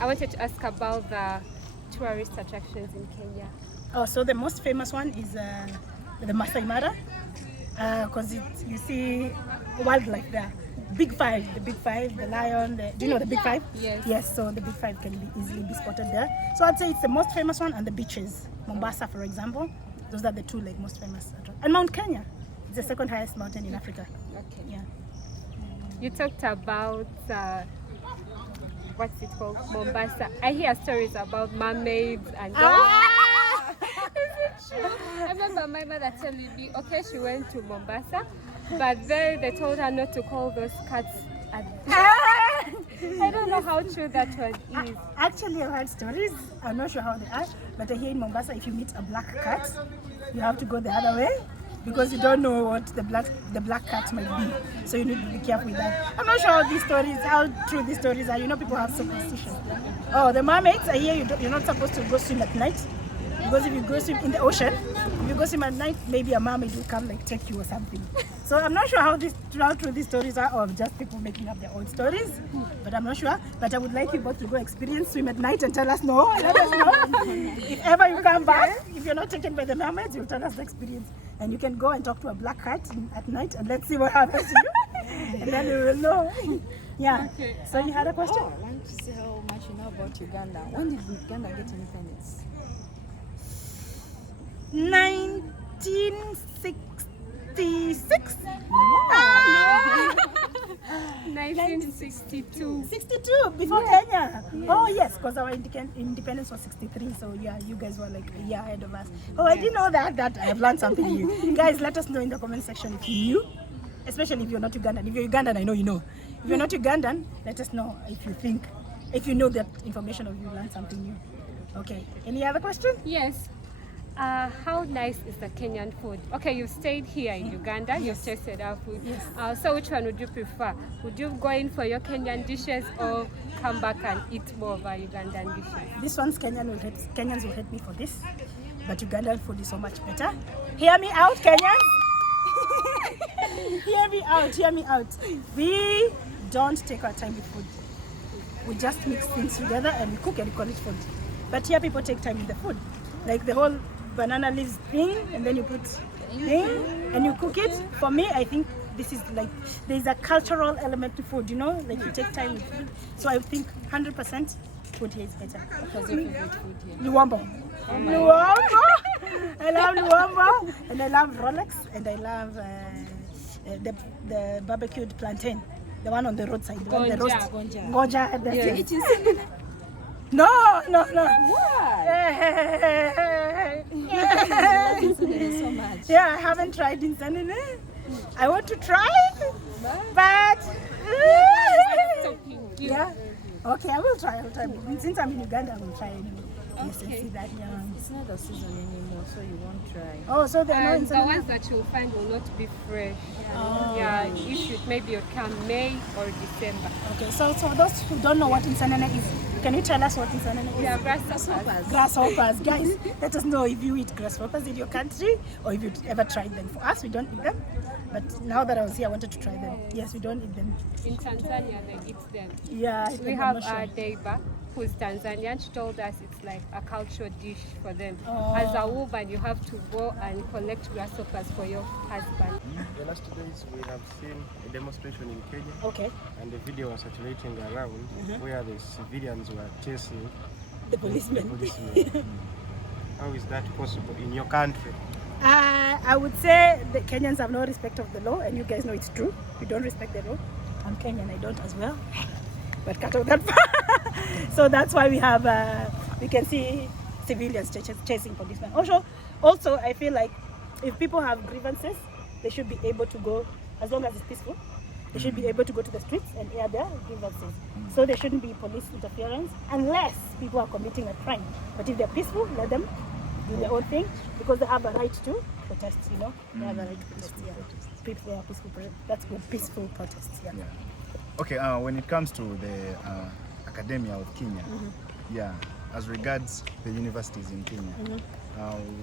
I wanted to ask about the tourist attractions in Kenya. Oh, so the most famous one is the Masai Mara, because you see wildlife there. Big Five, the Big Five, the lion. Do you know the Big Five? Yes. Yes. So the Big Five can easily be spotted there. So I'd say it's the most famous one, and the beaches, Mombasa, for example. Those are the two like most famous. And Mount Kenya, it's the second highest mountain in Africa. Okay. Yeah. You talked about what's it called? Mombasa. I hear stories about mermaids and Is it true? I remember my mother telling me, okay, she went to Mombasa, but then they told her not to call those cats. I don't know how true that one is. Actually, I've heard stories. I'm not sure how they are, but I hear in Mombasa, if you meet a black cat, you have to go the other way because you don't know what the black cat might be. So you need to be careful with that. I'm not sure how true these stories are. You know, people have superstition. Oh, the mermaids, I hear you're not supposed to go swim at night. Because if you go swim in the ocean, if you go swim at night, maybe a mermaid will come like take you or something. So I'm not sure how true these stories are, or just people making up their own stories. But I'm not sure. But I would like you both to go experience swim at night and tell us no. Let us know. If ever you come back, if you're not taken by the mermaids, you'll tell us the experience. And you can go and talk to a black cat at night, and let's see what happens to you. And then we will know. Yeah. Okay. So you had a question? I want to see how much you know about Uganda. When did Uganda get independence? 1966? No. 1962. 62, before Kenya. Oh yes, because our independence was 63, so yeah, you guys were like a year ahead of us. Oh, I didn't know that I have learned something new. Guys, let us know in the comment section if you knew, especially if you're not Ugandan. If you're Ugandan, I know you know. If you're not Ugandan, let us know if you know that information or you learned something new. Okay, any other question? Yes. How nice is the Kenyan food? Okay, you stayed here in Uganda, you've tasted our food. Yes. So which one would you prefer? Would you go in for your Kenyan dishes or come back and eat more of our Ugandan dishes? This one's Kenyans will hate me for this, but Ugandan food is so much better. Hear me out, Kenyans! Hear me out. We don't take our time with food. We just mix things together and we cook and we call it food. But here people take time with the food. Like the whole banana leaves thing, and then you put thing and you cook it. For me, I think this is like, there's a cultural element to food, you know, like you take time with food. So I think 100% food here is better. What's your favorite food here? Luambo. Luambo. I love Luambo, and I love Rolex, and I love the barbecued plantain, the one on the roadside, the one the roast. Gonja. Yeah. No. Why? So much. Yeah, I haven't tried in Sanene. I want to try, but yeah. Okay, I will try. Since I'm in Uganda, I will try anyway. Yes, I see that. Yeah. It's not the season anymore, so you won't try. Oh, so they're not in The Sanene? ones that you'll find will not be fresh. Oh. Yeah, maybe you'll come May or December. Okay, so those who don't know what Insanene is, can you tell us what Insanene is? Yeah, grasshoppers. Grasshoppers. Guys, let us know if you eat grasshoppers in your country or if you've ever tried them. For us, we don't eat them. But now that I was here, I wanted to try them. Yes, we don't eat them. In Tanzania, they eat them. Yeah. We have our neighbor who's Tanzanian. She told us it's like a cultural dish for them. Oh. As a woman, you have to go and collect grasshoppers for your husband. The last 2 days we have seen a demonstration in Kenya. Okay. And the video was circulating around where the civilians were chasing The policemen. How is that possible in your country? I would say the Kenyans have no respect of the law, and you guys know it's true. We don't respect the law. I'm Kenyan, I don't as well. But cut out that part. So that's why we have, we can see civilians chasing policemen. Also, I feel like if people have grievances, they should be able to go, as long as it's peaceful, they should be able to go to the streets and air their grievances. So there shouldn't be police interference unless people are committing a crime. But if they're peaceful, let them do their own thing, because they have a right to protest, you know. They have a right to protest. Yeah. Peaceful protest. That's good. Peaceful protests. Yeah. Okay. When it comes to the academia of Kenya, yeah, as regards the universities in Kenya,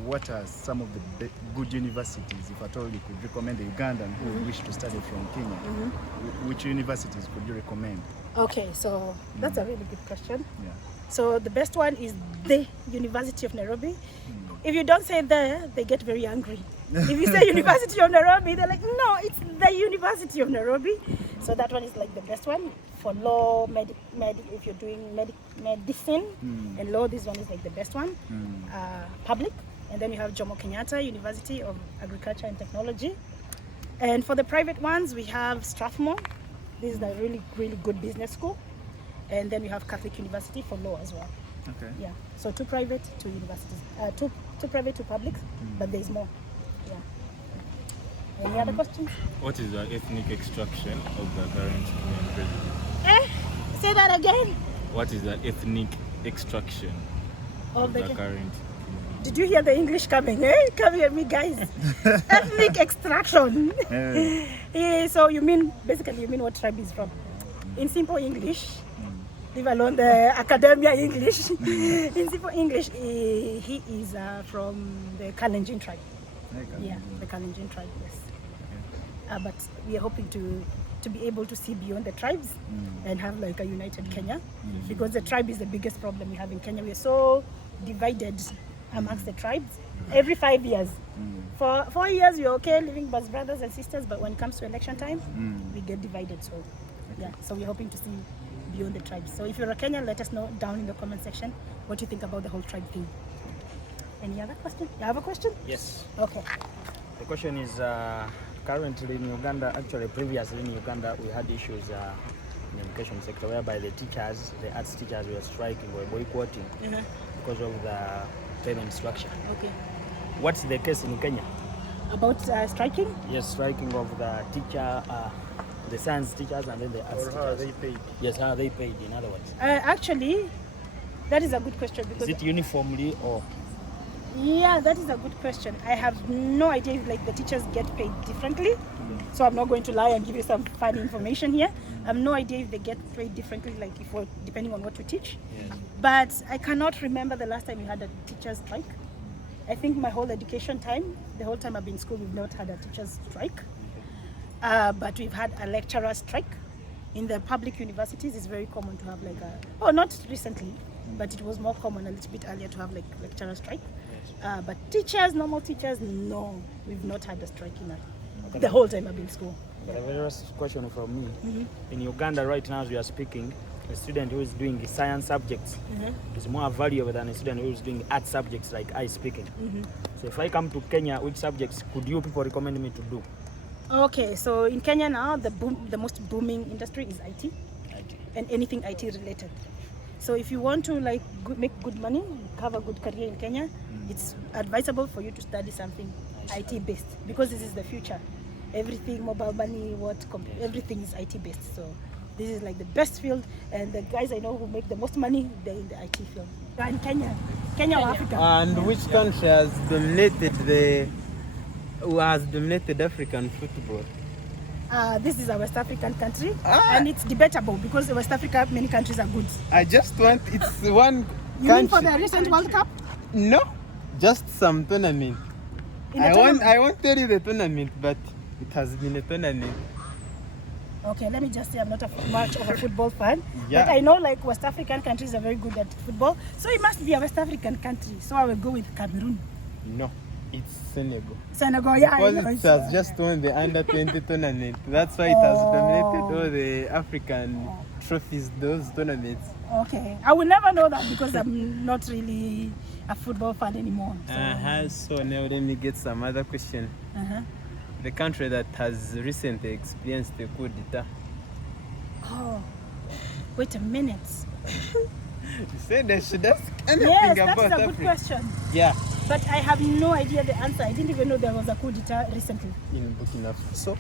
what are some of the good universities, if at all you could recommend a Ugandan who wish to study from Kenya? Which universities could you recommend? Okay, so that's a really good question. Yeah. So the best one is the University of Nairobi. If you don't say the, they get very angry. If you say University of Nairobi, they're like, no, it's the University of Nairobi. So that one is like the best one for law, if you're doing medicine and law, this one is like the best one. Public, and then you have Jomo Kenyatta University of Agriculture and Technology. And for the private ones, we have Strathmore. This is a really, really good business school. And then we have Catholic University for law as well. Okay. Yeah. So 2 private, 2 universities. Two private, 2 public, but there's more. Yeah. Any other questions? What is the ethnic extraction of the current Kenyan president? Say that again. What is the ethnic extraction of the current? Did you hear the English coming? Come here, me guys. Ethnic extraction. So you mean what tribe is from? In simple English, leave alone the academia English. In simple English, he is from the Kalenjin tribe. Yeah, the Kalenjin tribe, yes. But we are hoping to be able to see beyond the tribes and have like a united Kenya, because the tribe is the biggest problem we have in Kenya. We are so divided amongst the tribes. Every 5 years, for 4 years we're okay living as brothers and sisters, but when it comes to election time, we get divided. So yeah, so we're hoping to see beyond the tribes. So if you're a Kenyan, let us know down in the comment section what you think about the whole tribe thing. Any other question? You have a question? Yes. Okay. The question is, currently in Uganda, actually previously in Uganda, we had issues in the education sector whereby the arts teachers were striking, were boycotting because of the payment structure. Okay. What's the case in Kenya? About striking? Yes, striking of the teacher, the science teachers and then the arts teachers. How are they paid? Yes, how are they paid, in other words? Actually, that is a good question because Is it uniformly or? yeah, that is a good question. I have no idea if like the teachers get paid differently. So I'm not going to lie and give you some fun information here. I have no idea if they get paid differently, like if depending on what you teach. Yes. But I cannot remember the last time we had a teacher's strike. I think my whole education time, the whole time I've been in school, we've not had a teacher's strike. But we've had a lecturer strike. In the public universities, it's very common to have like not recently, but it was more common a little bit earlier to have like lecturer strike. But teachers, normal teachers, no, we've not had a strike in the whole time I've been in school. But a very last question from me. In Uganda right now as we are speaking, a student who is doing science subjects is more valuable than a student who is doing art subjects like I speaking. So if I come to Kenya, which subjects could you people recommend me to do? Okay, so in Kenya now, the most booming industry is IT. And anything IT related. So if you want to like make good money, have a good career in Kenya, it's advisable for you to study something IT based, because this is the future. Everything, mobile money, everything is IT based. So this is like the best field, and the guys I know who make the most money, they're in the IT field. In Kenya or Africa. And which country has dominated African football? This is a West African country, and it's debatable because in West Africa many countries are good. It's one You country. mean for the recent World Cup? No, just some tournament. I won't tell you the tournament, but it has been a tournament. Okay, let me just say I'm not much of a football fan, Yeah. but I know like West African countries are very good at football, so it must be a West African country. So I will go with Cameroon. No, it's Senegal. Senegal, yeah. Because I know, it has just won the under 20 tournament. That's why it has dominated all the African trophies, those tournaments. Okay, I will never know that because I'm not really a football fan anymore. So. So now let me get some other question. The country that has recently experienced a coup d'etat. Oh, wait a minute. You said I should ask anything Yes, about that is a Africa. good question. Yeah. But I have no idea the answer. I didn't even know there was a coup d'etat recently. In Burkina Faso.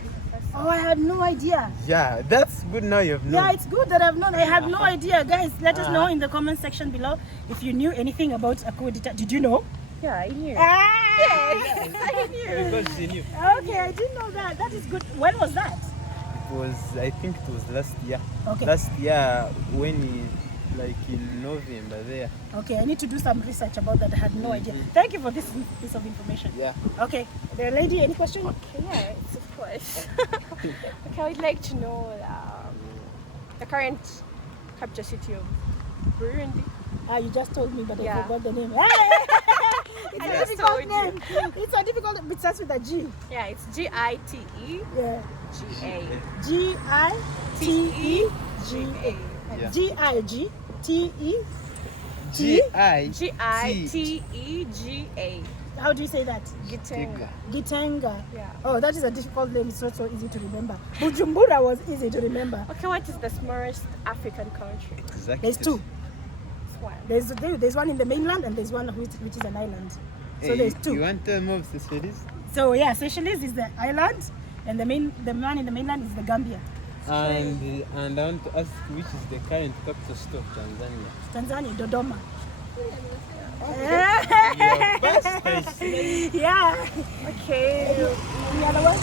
Oh, I had no idea. Yeah, that's good now you've known. Yeah, it's good that I've known. I had no idea. Guys, let us know in the comment section below if you knew anything about a coup d'etat. Did you know? Yeah, I knew. Yes, I knew. Because she knew. Okay, I didn't know that. That is good. When was that? It was, I think it was last year. Okay. Last year when like in November there. Okay, I need to do some research about that. I had no idea. Thank you for this piece of information. Yeah. Okay, the lady, any question? Yes, of course. Okay, I would like to know the current capital city of Burundi. You just told me, but I Yeah. forgot the name. It's I a just difficult told you. name. It's a difficult. It starts with a G. Yeah, it's G-I-T-E-G-A. Yeah. G-I-T-E-G-A. Yeah. G-I-G-T-E. G-I-T-E-G-A. How do you say that? Gitenga. Gitenga. Yeah. Oh, that is a difficult name. It's not so easy to remember. Bujumbura was easy to remember. Okay, what is the smallest African country? Exactly. There's two. This one. There's one in the mainland and there's one which is an island. So Hey, there's You two. want to tell more of Seychelles? So yeah, Seychelles is the island, and the one in the mainland is the Gambia. And I want to ask which is the current capital city of Tanzania? Tanzania, Dodoma. Your Yeah. Okay. Any other one?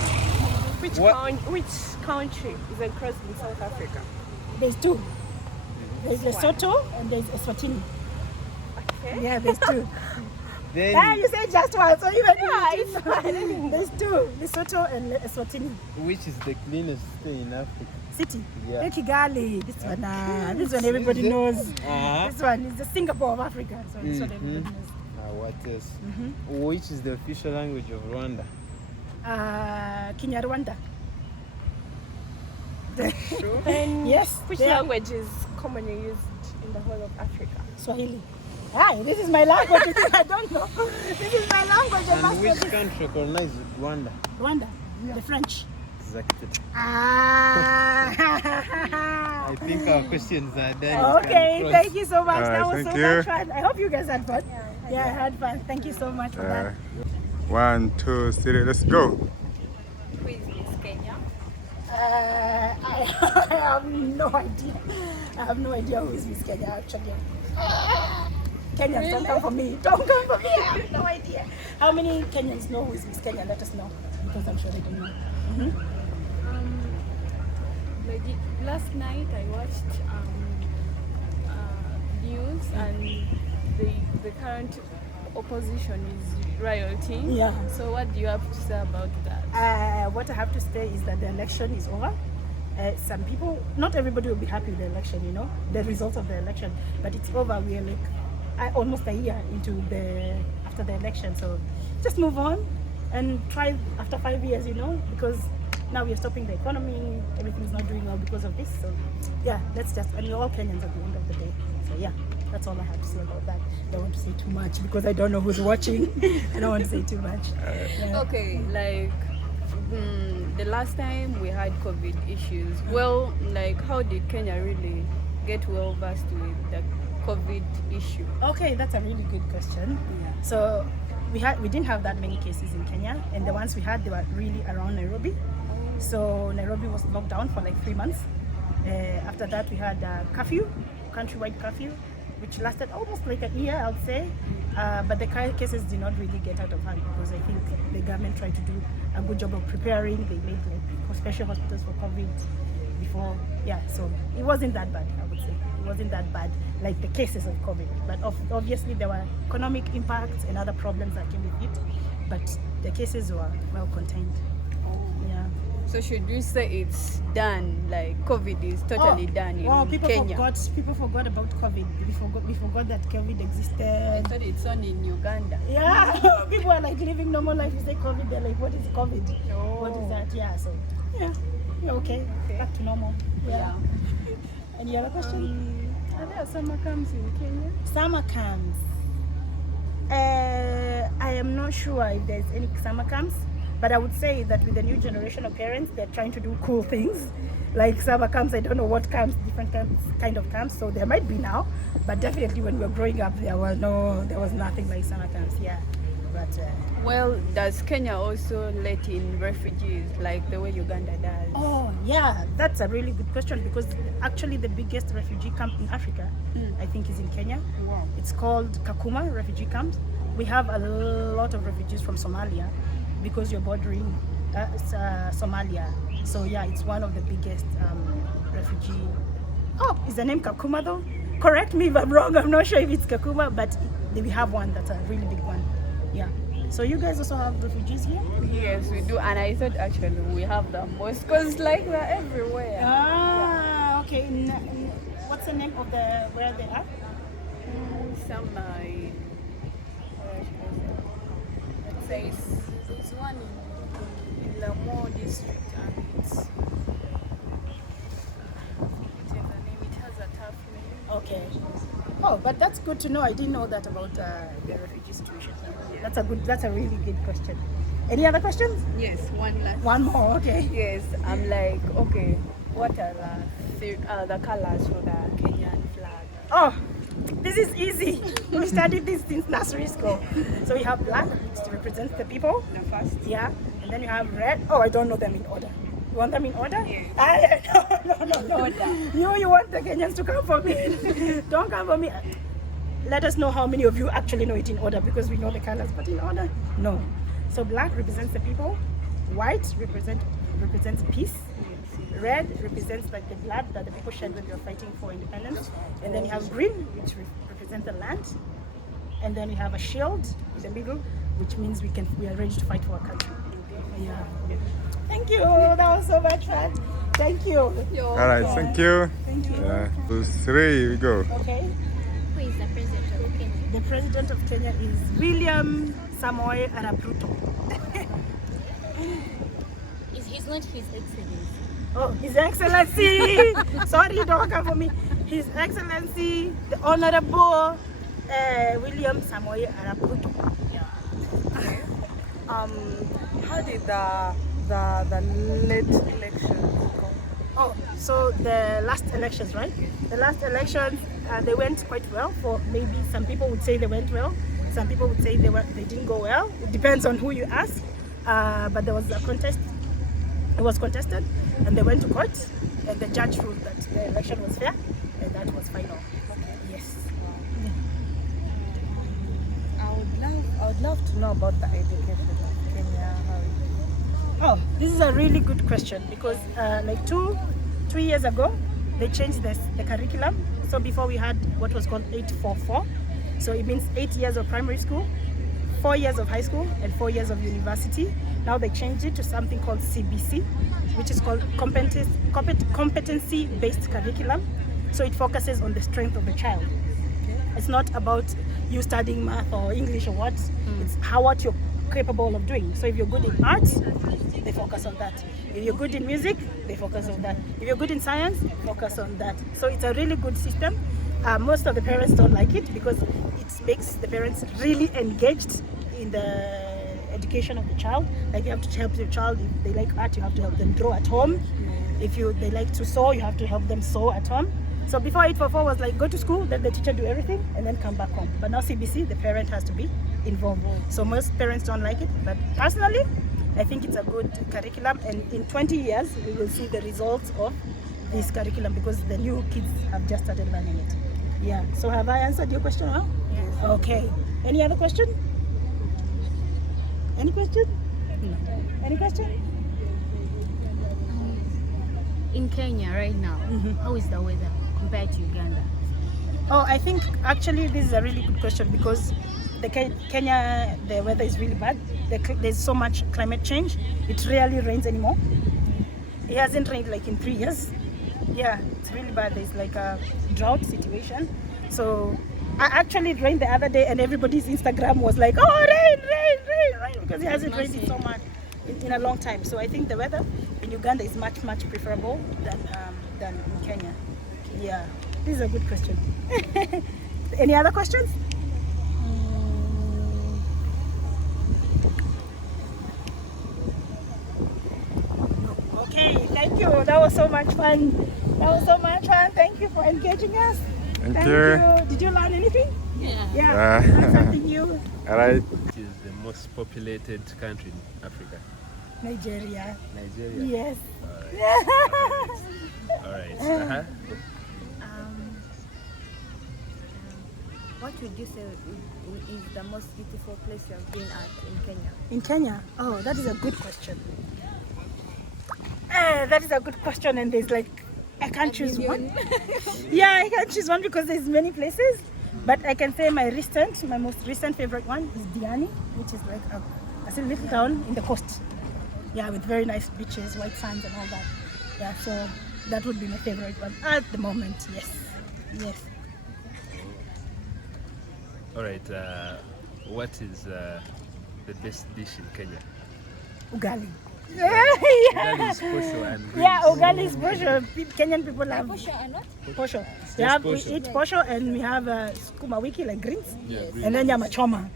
Which country is enclosed in South Africa? There's two. There's Lesotho and there's Eswatini. Okay. Yeah, there's two. Then You said just one, so even Yeah, you it's fine. there's two. Lesotho and Eswatini. which is the cleanest city in Africa? City. Yeah. Kigali. This one everybody knows. This one is the Singapore of Africa. So this one everybody knows. What else? Which is the official language of Rwanda? Kinyarwanda. And Yes. which they are- language is commonly used in the whole of Africa? Swahili. This is my language. You think I don't know. This is my language. I And must which know this. country colonized Rwanda? Rwanda. The French. Exactly. Ah. I think our questions are done. Okay, thank you so much. That was thank so you. much fun. I hope you guys had fun. Yeah, I had fun. Thank you so much for that. 1, 2, 3, let's go. Who is Miss Kenya? I have no idea. I have no idea who is Miss Kenya actually. Kenyans, don't come for me. Don't come for me. I have no idea. How many Kenyans know who is Miss Kenya? Let us know, because I'm sure they don't know. Last night I watched news and the current opposition is rioting. Yeah. So what do you have to say about that? What I have to say is that the election is over. Some people, not everybody will be happy with the election, you know, the results of the election, but it's over. We are like almost a year after the election, so just move on and try after 5 years, you know, because now we are stopping the economy, everything's not doing well because of this. So yeah, and we're all Kenyans at the end of the day. So yeah, that's all I have to say about that. I don't want to say too much because I don't know who's watching. I don't want to say too much. Yeah. Okay, like the last time we had COVID issues, well, like how did Kenya really get well versed with the COVID issue? Okay, that's a really good question. Yeah. So we didn't have that many cases in Kenya, and the ones we had, they were really around Nairobi. So Nairobi was locked down for like 3 months. After that, we had a curfew, countrywide curfew, which lasted almost like a year, I would say. But the cases did not really get out of hand because I think the government tried to do a good job of preparing. They made like special hospitals for COVID before. Yeah, so it wasn't that bad, I would say. It wasn't that bad, like the cases of COVID. But obviously there were economic impacts and other problems that came with it. But the cases were well contained. Yeah. So should we say it's done, like COVID is totally done in Kenya? People forgot about COVID. We forgot that COVID I existed. thought it's only in Uganda. Yeah, people are like living normal life. You say COVID, they're like, what is COVID? What is that? Yeah, so yeah, okay. Back to normal. Yeah. Any other question? Are there summer camps in Kenya? Summer camps. I am not sure if there's any summer camps, but I would say that with the new generation of parents, they're trying to do cool things, like summer camps. I don't know what camps, different kind of camps. So there might be now, but definitely when we were growing up, there was nothing like summer camps. Yeah, but Well, does Kenya also let in refugees like the way Uganda does? oh yeah, that's a really good question because actually the biggest refugee camp in Africa, I think, is in Kenya. Wow. It's called Kakuma Refugee Camp. We have a lot of refugees from Somalia because you're bordering Somalia. So yeah, it's one of the biggest refugee. Oh, is the name Kakuma though? Correct me if I'm wrong. I'm not sure if it's Kakuma, but we have one that's a really big one. Yeah. So you guys also have refugees here? Yes, we do. And I thought actually we have the most because like we're everywhere. Ah, Okay, what's the name of where they are? Some let's say there's one in Lamo district and it's forgetting the name. It has a tough name. Okay. Oh, but that's good to know. I didn't know that about the refugee situation. That's a really good question. Any other questions? Yes, one last. One more, okay. Yes, I'm like, okay, what are the colors for the Kenyan flag? Oh, this is easy. We studied this since nursery school. So we have black, which represents the people. The first. Yeah. And then you have red. Oh, I don't know them in order. You want them in order? Yes. No. Order. You want the Kenyans to come for me. Don't come for me. Let us know how many of you actually know it in order, because we know the colors, but in order, no. So black represents the people. White represents peace. Red represents like the blood that the people shed when they were fighting for independence. And then you have green, which represents the land. And then you have a shield in the middle, which means we are ready to fight for our country. Yeah. Thank you. That was so much fun. Thank you. All right, thank you. Thank you. Yeah, those three, we go. Okay. Who is the president of Kenya? The president of Kenya is William Samoei Arap Ruto. He's not His Excellency. Oh, His Excellency. Sorry, don't come for me. His Excellency, the Honorable William Samoei Arap Ruto. How did the late elections go? Oh, so the last elections, right? The last elections, they went quite well. For maybe some people would say they went well. Some people would say they didn't go well. It depends on who you ask. But there was a contest. It was contested, and they went to court, and the judge ruled that the election was fair, and that was final. Yes. I would love to know about the education of Kenya. Oh, this is a really good question, because like two years ago, they changed the curriculum. So before we had what was called 8-4-4. So it means 8 years of primary school, 4 years of high school, and 4 years of university. Now they changed it to something called CBC, which is called competency-based curriculum. So it focuses on the strength of the child. It's not about you studying math or English or what. It's what you're capable of doing. So if you're good in arts, they focus on that. If you're good in music, they focus on that. If you're good in science, focus on that. So it's a really good system. Most of the parents don't like it because it makes the parents really engaged in the education of the child. Like you have to help your child. If they like art, you have to help them draw at home. If they like to sew, you have to help them sew at home. So before 8-4-4 was like go to school, let the teacher do everything, and then come back home. But now CBC, the parent has to be involved. So most parents don't like it, but personally, I think it's a good curriculum. And in 20 years, we will see the results of this curriculum because the new kids have just started learning it. Yeah. So have I answered your question well? Yes. Okay. Any other question? Any question? No. Any question? In Kenya right now, how is the weather compared to Uganda? Oh, I think actually this is a really good question because Kenya, the weather is really bad. There's so much climate change. It rarely rains anymore. It hasn't rained like in 3 years. Yeah, it's really bad. There's like a drought situation. So I actually rained the other day and everybody's Instagram was like, oh, rain, because it hasn't rained so much in a long time. So I think the weather in Uganda is much preferable than in Kenya. Yeah, this is a good question. Any other questions? Okay, thank you. That was so much fun. Thank you for engaging us. Thank you. Did you learn anything? Yeah. Learn something new. All right. It is the most populated country in Africa. Nigeria. Nigeria. Yes. All right. What would you say is the most beautiful place you have been at in Kenya? In Kenya? Oh, that is a good question. That is a good question, and there's like, I can't choose one. Yeah, I can't choose one because there's many places. But I can say my most recent favorite one is Diani, which is like a little town in the coast. Yeah, with very nice beaches, white sands and all that. Yeah, so that would be my favorite one at the moment. Yes, yes. All right. What is the best dish in Kenya? Ugali. Ugali is posho and greens. Yeah, ugali is posho. Kenyan people love posho. We eat posho and we have sukuma wiki, like greens, and then nyama choma.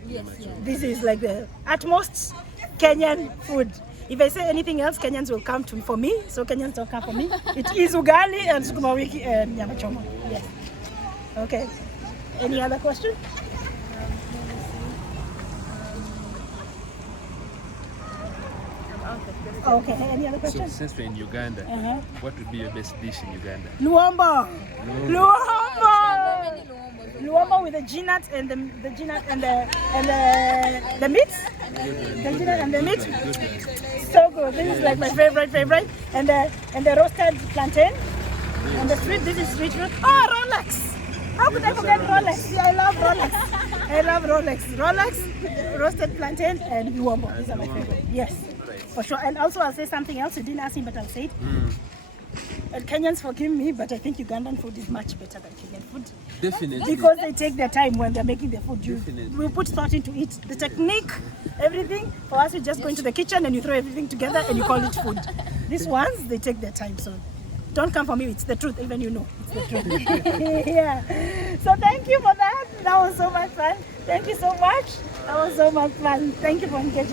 This is like the utmost Kenyan food. If I say anything else, Kenyans will come for me. So Kenyans don't come for me. It is ugali and sukuma wiki and nyama choma. Yes. Okay. Any other question? Okay, any other So questions? since we're in Uganda, what would be your best dish in Uganda? Luombo. Luombo with the ginat and the ginat and the meat. The ginat and the meat. So good. This is like my favorite. And the roasted plantain. And the sweet. This is sweet fruit. Oh, Rolex. How could I forget Rolex? Yeah, I love Rolex. Rolex, roasted plantain, and luombo. These are my favorite. Yes, for sure. And also, I'll say something else. You didn't ask me, but I'll say it. And Kenyans, forgive me, but I think Ugandan food is much better than Kenyan food. Definitely. Because they take their time when they're making the food. We put thought into it. The technique, everything. For us, you just go into the kitchen and you throw everything together and you call it food. These ones, they take their time. So don't come for me. It's the truth. Even you know, it's the truth. Yeah. So thank you for that. That was so much fun. Thank you so much. That was so much fun. Thank you for engaging.